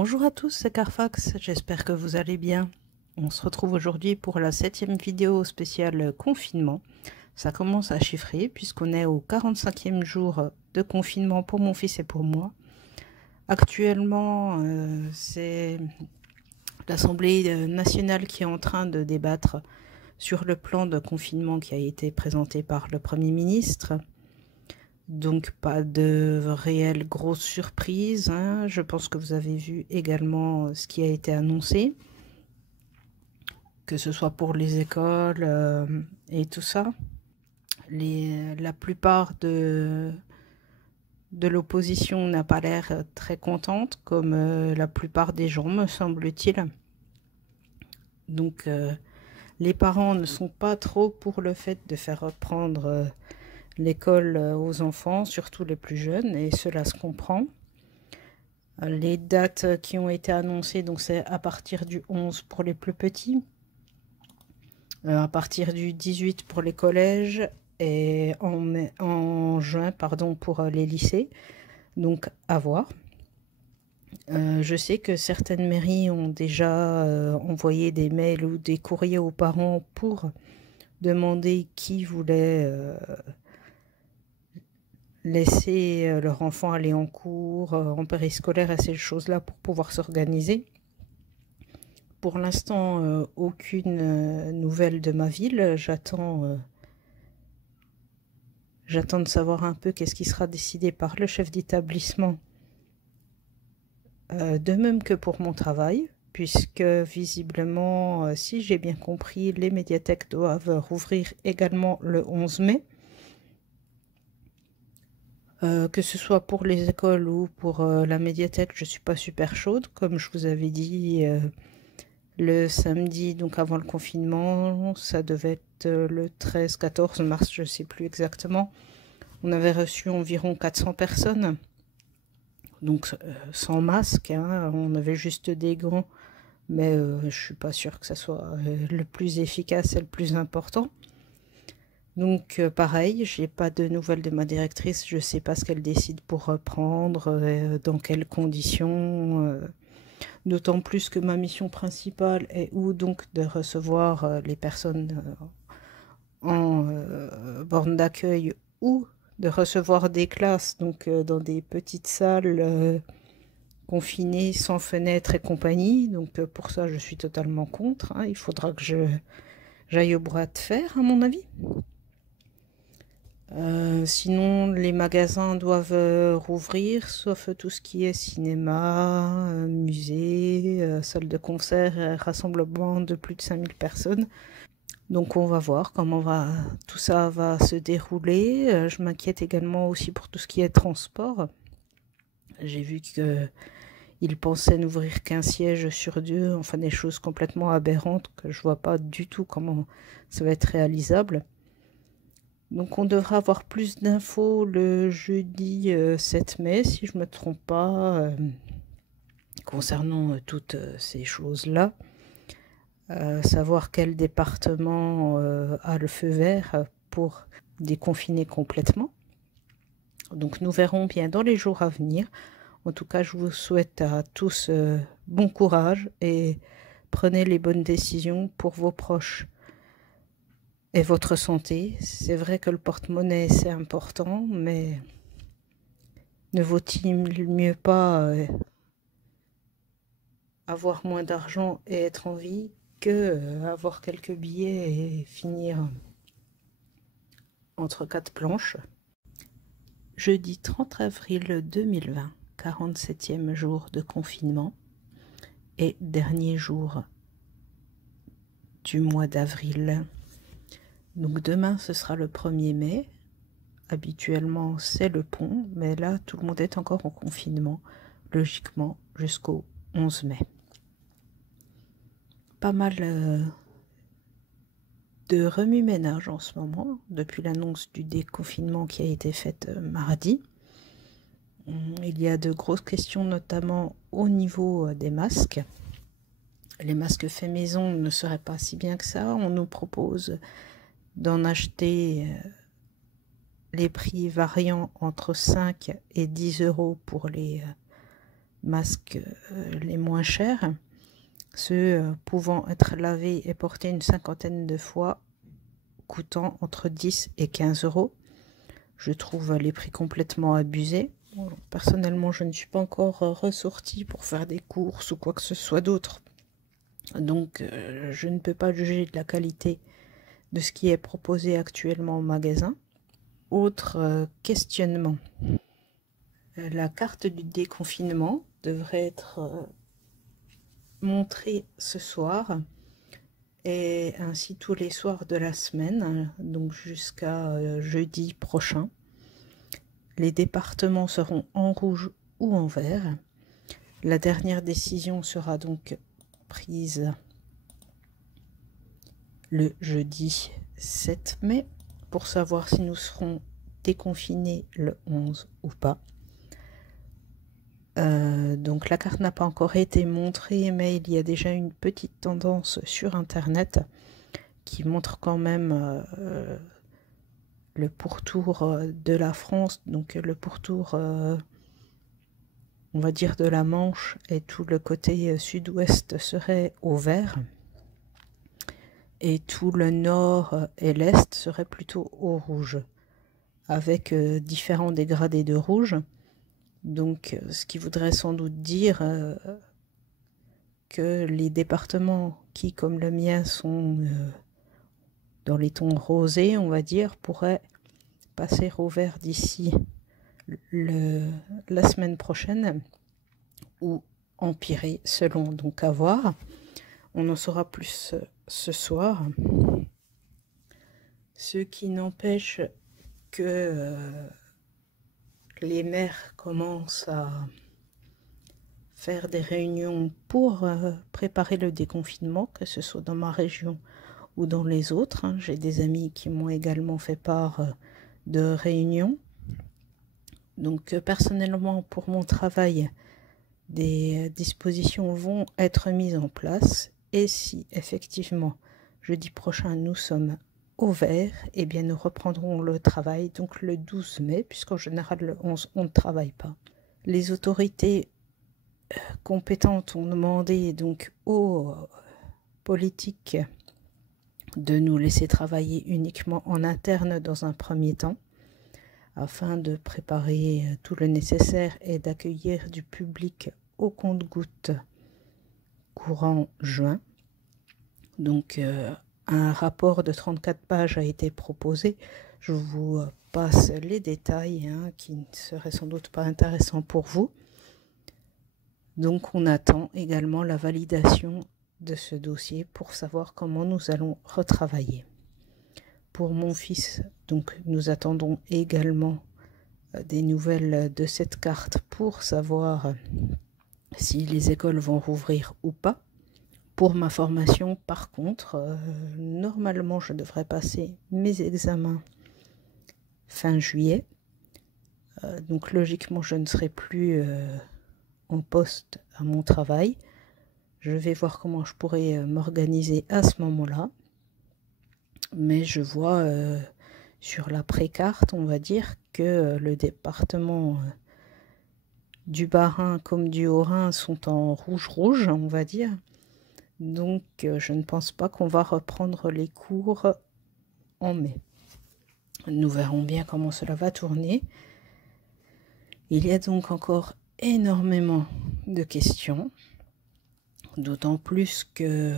Bonjour à tous, c'est Carfax, j'espère que vous allez bien. On se retrouve aujourd'hui pour la 7e vidéo spéciale confinement. Ça commence à chiffrer puisqu'on est au 45e jour de confinement pour mon fils et pour moi. Actuellement, c'est l'Assemblée nationale qui est en train de débattre sur le plan de confinement qui a été présenté par le Premier ministre. Donc pas de réelle grosse surprise, hein. Je pense que vous avez vu également ce qui a été annoncé, que ce soit pour les écoles et tout ça. La plupart de l'opposition n'a pas l'air très contente, comme la plupart des gens, me semble-t-il. Donc les parents ne sont pas trop pour le fait de faire reprendre l'école aux enfants, surtout les plus jeunes, et cela se comprend. Les dates qui ont été annoncées, donc c'est à partir du 11 pour les plus petits, à partir du 18 pour les collèges et en juin pardon, pour les lycées, donc à voir. Je sais que certaines mairies ont déjà envoyé des mails ou des courriers aux parents pour demander qui voulait laisser leur enfant aller en cours, en périscolaire et ces choses-là pour pouvoir s'organiser. Pour l'instant, aucune nouvelle de ma ville. J'attends de savoir un peu qu'est-ce qui sera décidé par le chef d'établissement. De même que pour mon travail, puisque visiblement, si j'ai bien compris, les médiathèques doivent rouvrir également le 11 mai. Que ce soit pour les écoles ou pour la médiathèque, je ne suis pas super chaude. Comme je vous avais dit, le samedi, donc avant le confinement, ça devait être le 13-14 mars, je ne sais plus exactement. On avait reçu environ 400 personnes, donc sans masque, hein, on avait juste des gants, mais je ne suis pas sûre que ça soit le plus efficace et le plus important. Donc pareil, je n'ai pas de nouvelles de ma directrice, je ne sais pas ce qu'elle décide pour reprendre, dans quelles conditions. D'autant plus que ma mission principale est donc de recevoir les personnes en borne d'accueil ou de recevoir des classes, donc dans des petites salles confinées, sans fenêtres et compagnie. Donc pour ça, je suis totalement contre, hein. Il faudra que j'aille au bras de fer, à mon avis. Sinon, les magasins doivent rouvrir, sauf tout ce qui est cinéma, musée, salle de concert, rassemblement de plus de 5000 personnes. Donc on va voir comment tout ça va se dérouler. Je m'inquiète également aussi pour tout ce qui est transport. J'ai vu qu'ils pensaient n'ouvrir qu'un siège sur 2, enfin des choses complètement aberrantes que je vois pas du tout comment ça va être réalisable. Donc on devra avoir plus d'infos le jeudi 7 mai, si je ne me trompe pas, concernant toutes ces choses-là. Savoir quel département a le feu vert pour déconfiner complètement. Donc nous verrons bien dans les jours à venir. En tout cas, je vous souhaite à tous bon courage et prenez les bonnes décisions pour vos proches et votre santé. C'est vrai que le porte-monnaie, c'est important, mais ne vaut-il mieux pas avoir moins d'argent et être en vie que avoir quelques billets et finir entre quatre planches? Jeudi 30 avril 2020, 47e jour de confinement et dernier jour du mois d'avril. Donc demain, ce sera le 1er mai. Habituellement, c'est le pont, mais là, tout le monde est encore en confinement, logiquement, jusqu'au 11 mai. Pas mal de remue-ménage en ce moment, depuis l'annonce du déconfinement qui a été faite mardi. Il y a de grosses questions, notamment au niveau des masques. Les masques faits maison ne seraient pas si bien que ça. On nous propose d'en acheter les prix variant entre 5 et 10 € pour les masques les moins chers, ceux pouvant être lavés et portés une cinquantaine de fois, coûtant entre 10 et 15 euros. Je trouve les prix complètement abusés. Bon, personnellement, je ne suis pas encore ressortie pour faire des courses ou quoi que ce soit d'autre. Donc, je ne peux pas juger de la qualité de ce qui est proposé actuellement au magasin. Autre questionnement. La carte du déconfinement devrait être montrée ce soir et ainsi tous les soirs de la semaine, donc jusqu'à jeudi prochain. Les départements seront en rouge ou en vert. La dernière décision sera donc prise le jeudi 7 mai pour savoir si nous serons déconfinés le 11 ou pas. Donc la carte n'a pas encore été montrée, mais il y a déjà une petite tendance sur internet qui montre quand même le pourtour de la France, donc le pourtour on va dire de la Manche, et tout le côté sud-ouest serait au vert et tout le nord et l'est serait plutôt au rouge, avec différents dégradés de rouge. Donc ce qui voudrait sans doute dire que les départements qui, comme le mien, sont dans les tons rosés, on va dire, pourraient passer au vert d'ici la semaine prochaine, ou empirer selon, donc à voir. On en saura plus ce soir. Ce qui n'empêche que les maires commencent à faire des réunions pour préparer le déconfinement, que ce soit dans ma région ou dans les autres. J'ai des amis qui m'ont également fait part de réunions. Donc personnellement, pour mon travail, des dispositions vont être mises en place. Et si effectivement, jeudi prochain, nous sommes au vert, eh bien nous reprendrons le travail, donc le 12 mai, puisqu'en général le 11, on ne travaille pas. Les autorités compétentes ont demandé donc aux politiques de nous laisser travailler uniquement en interne dans un premier temps, afin de préparer tout le nécessaire et d'accueillir du public au compte-gouttes courant juin. Donc un rapport de 34 pages a été proposé. Je vous passe les détails qui ne seraient sans doute pas intéressants pour vous. Donc on attend également la validation de ce dossier pour savoir comment nous allons retravailler. Pour mon fils, donc nous attendons également des nouvelles de cette carte pour savoir si les écoles vont rouvrir ou pas. Pour ma formation, par contre, normalement je devrais passer mes examens fin juillet. Donc logiquement je ne serai plus en poste à mon travail. Je vais voir comment je pourrais m'organiser à ce moment-là. Mais je vois sur la précarte, on va dire, que le département du Bas-Rhin comme du Haut-Rhin sont en rouge-rouge, on va dire. Donc je ne pense pas qu'on va reprendre les cours en mai. Nous verrons bien comment cela va tourner. Il y a donc encore énormément de questions, d'autant plus que,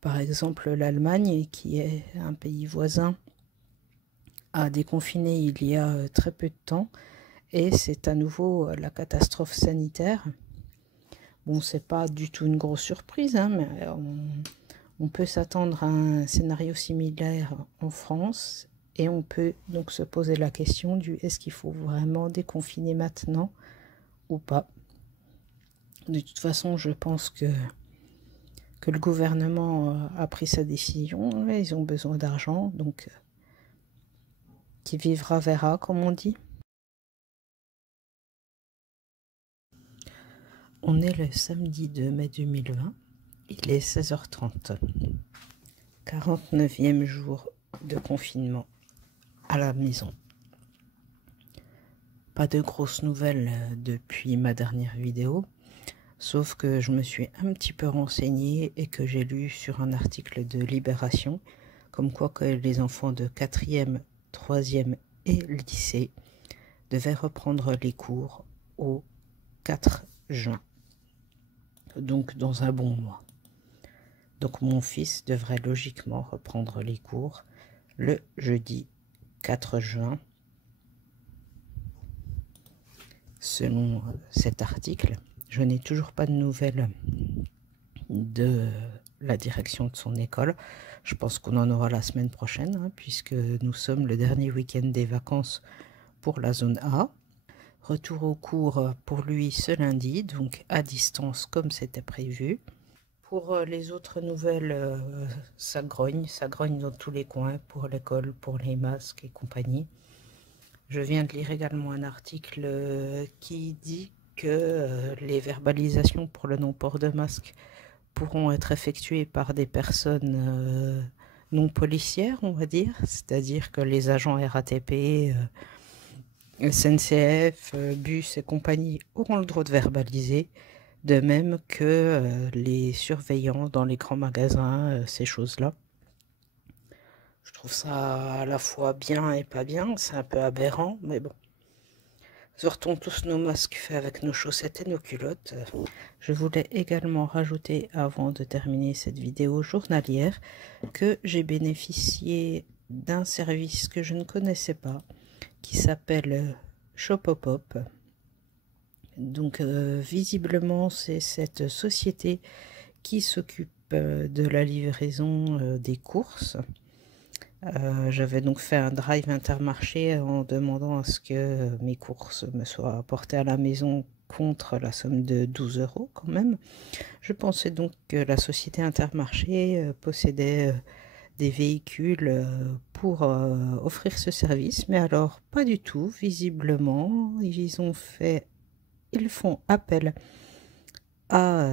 par exemple, l'Allemagne, qui est un pays voisin, a déconfiné il y a très peu de temps, et c'est à nouveau la catastrophe sanitaire. Bon, c'est pas du tout une grosse surprise, mais on peut s'attendre à un scénario similaire en France, et on peut donc se poser la question du est-ce qu'il faut vraiment déconfiner maintenant ou pas. De toute façon, je pense que le gouvernement a pris sa décision, ils ont besoin d'argent, donc qui vivra verra, comme on dit. On est le samedi 2 mai 2020, il est 16h30, 49e jour de confinement à la maison. Pas de grosses nouvelles depuis ma dernière vidéo. Sauf que je me suis un petit peu renseignée et que j'ai lu sur un article de Libération, comme quoi que les enfants de 4e, 3e et lycée devaient reprendre les cours au 4 juin, donc dans un bon mois. Donc mon fils devrait logiquement reprendre les cours le jeudi 4 juin, selon cet article. Je n'ai toujours pas de nouvelles de la direction de son école. Je pense qu'on en aura la semaine prochaine, hein, puisque nous sommes le dernier week-end des vacances pour la zone A. Retour au cours pour lui ce lundi, donc à distance comme c'était prévu. Pour les autres nouvelles, ça grogne dans tous les coins, pour l'école, pour les masques et compagnie. Je viens de lire également un article qui dit que les verbalisations pour le non-port de masque pourront être effectuées par des personnes non policières, on va dire, c'est-à-dire que les agents RATP, SNCF, bus et compagnie auront le droit de verbaliser, de même que les surveillants dans les grands magasins, ces choses-là. Je trouve ça à la fois bien et pas bien, c'est un peu aberrant, mais bon. Sortons tous nos masques faits avec nos chaussettes et nos culottes. Je voulais également rajouter, avant de terminer cette vidéo journalière, que j'ai bénéficié d'un service que je ne connaissais pas, qui s'appelle Shopopop. Donc visiblement c'est cette société qui s'occupe de la livraison des courses. J'avais donc fait un drive Intermarché en demandant à ce que mes courses me soient apportées à la maison contre la somme de 12 € quand même. Je pensais donc que la société Intermarché possédait des véhicules pour offrir ce service, mais alors pas du tout. Visiblement, ils font appel à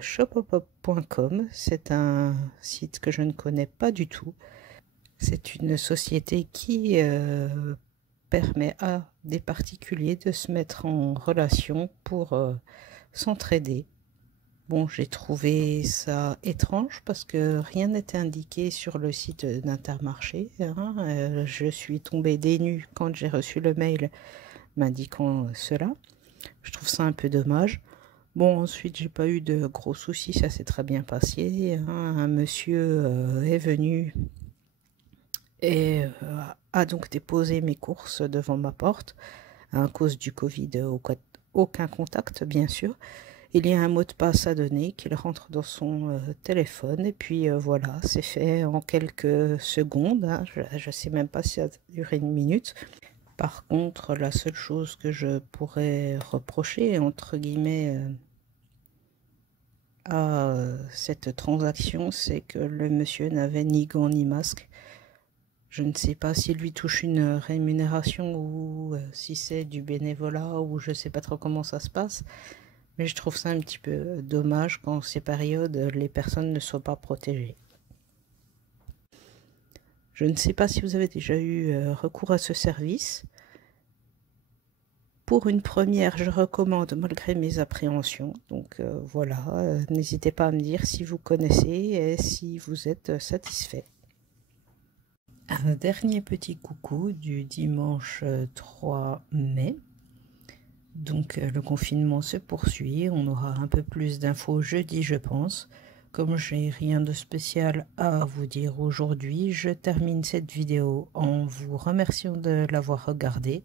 shopopop.com. C'est un site que je ne connais pas du tout. C'est une société qui permet à des particuliers de se mettre en relation pour s'entraider. Bon, j'ai trouvé ça étrange parce que rien n'était indiqué sur le site d'Intermarché, hein. Je suis tombée des nues quand j'ai reçu le mail m'indiquant cela. Je trouve ça un peu dommage. Bon, ensuite, j'ai pas eu de gros soucis, ça s'est très bien passé, hein. Un monsieur est venu et a donc déposé mes courses devant ma porte. À cause du Covid, aucun contact, bien sûr. Il y a un mot de passe à donner qu'il rentre dans son téléphone. Et puis voilà, c'est fait en quelques secondes, hein. Je ne sais même pas si ça a duré une minute. Par contre, la seule chose que je pourrais reprocher, entre guillemets, à cette transaction, c'est que le monsieur n'avait ni gants ni masque. Je ne sais pas s'il lui touche une rémunération ou si c'est du bénévolat ou je ne sais pas trop comment ça se passe. Mais je trouve ça un petit peu dommage qu'en ces périodes, les personnes ne soient pas protégées. Je ne sais pas si vous avez déjà eu recours à ce service. Pour une première, je recommande malgré mes appréhensions. Donc voilà, n'hésitez pas à me dire si vous connaissez et si vous êtes satisfait. Un dernier petit coucou du dimanche 3 mai. Donc le confinement se poursuit, on aura un peu plus d'infos jeudi je pense. Comme j'ai rien de spécial à vous dire aujourd'hui, je termine cette vidéo en vous remerciant de l'avoir regardée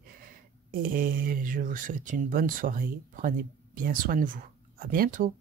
et je vous souhaite une bonne soirée. Prenez bien soin de vous. À bientôt.